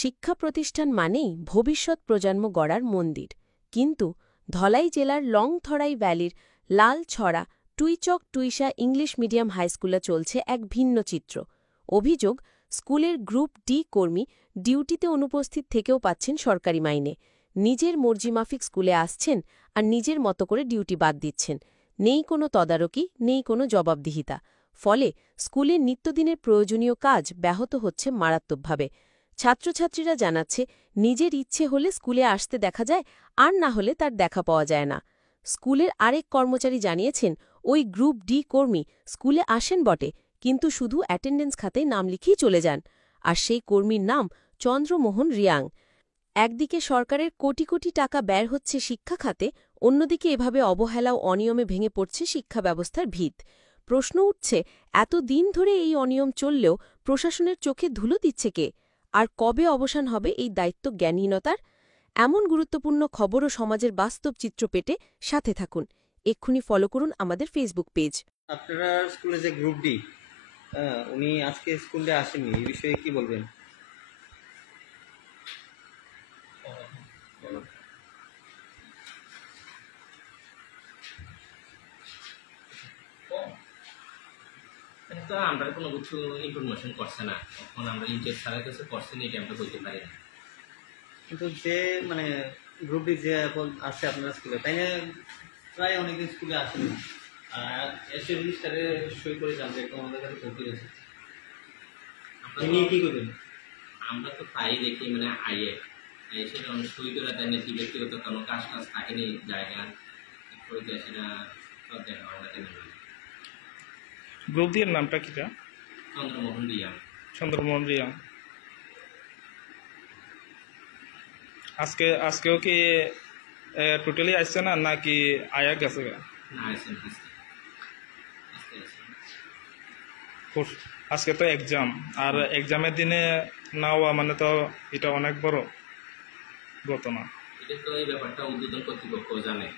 শিক্ষা প্রতিষ্ঠান মানেই ভবিষ্যৎ প্রজন্ম গড়ার মন্দির, কিন্তু ধলাই জেলার লংথরাই ভ্যালির লালছড়া টুইচক টুইশা ইংলিশ মিডিয়াম হাইস্কুলে চলছে এক ভিন্ন চিত্র। অভিযোগ, স্কুলের গ্রুপ ডি কর্মী ডিউটিতে অনুপস্থিত থেকেও পাচ্ছেন সরকারি মাইনে, নিজের মর্জিমাফিক স্কুলে আসছেন আর নিজের মতো করে ডিউটি বাদ দিচ্ছেন। নেই কোনো তদারকি, নেই কোনো জবাবদিহিতা। ফলে স্কুলের নিত্যদিনের প্রয়োজনীয় কাজ ব্যাহত হচ্ছে মারাত্মকভাবে। ছাত্রছাত্রীরা জানাচ্ছে, নিজের ইচ্ছে হলে স্কুলে আসতে দেখা যায়, আর না হলে তার দেখা পাওয়া যায় না। স্কুলের আরেক কর্মচারী জানিয়েছেন, ওই গ্রুপ ডি কর্মী স্কুলে আসেন বটে, কিন্তু শুধু অ্যাটেন্ডেন্স খাতায় নাম লিখিয়ে চলে যান। আর সেই কর্মীর নাম চন্দ্রমোহন রিয়াং। একদিকে সরকারের কোটি কোটি টাকা ব্যয় হচ্ছে শিক্ষা খাতে, অন্যদিকে এভাবে অবহেলা ও অনিয়মে ভেঙে পড়ছে শিক্ষা ব্যবস্থার ভিত। প্রশ্ন উঠছে, এত দিন ধরে এই অনিয়ম চললেও প্রশাসনের চোখে ধুলো দিচ্ছে কে? আর কবে অবসান হবে এই দায়িত্ব জ্ঞানহীনতার? এমন গুরুত্বপূর্ণ খবর ও সমাজের বাস্তব চিত্র পেতে সাথে থাকুন। এক্ষুনি ফলো করুন আমাদের ফেসবুক পেজ। আপনারা স্কুলে যে গ্রুপ ডি, উনি আজকে স্কুলে আসেননি, এই বিষয়ে কি বলবেন? তো আমরা কোনো কিছু ইনফরমেশন করছে না, তখন আমরা ইনচার্জ স্যারের কাছে করছেন, এটা আমরা বলতে পারি না। কিন্তু যে মানে গ্রুপ ডি যে এখন আছে আপনার স্কুলে, তাই না? প্রায় অনেকদিন স্কুলে আসেনি, আর এসে রেজিস্টারে সই করে যান যে আমাদের কাছে ভর্তি হয়েছে। কি করবেন? আমরা তো তাই দেখি, মানে আইয়ে এসে অনেক সই করে দেয় নাকি, ব্যক্তিগত কোনো কাজ টাজ থাকেনি, জায়গা সইতে সেটা সব দেখা হয় না। গ্রুপ ডি এর নামটা কিটা? চন্দ্রমোহন রিয়াং। চন্দ্রমোহন রিয়াং। আজকেও কি টোটালি আসছে না, নাকি আয়া গেছে? না, আসেন আজকে তো এক্সাম, আর এক্সামের দিনে না হওয়া মানে তো এটা অনেক বড় ঘটনা। এটা তো এই ব্যাপারটা উদ্বোধন কর্তৃপক্ষ জানে।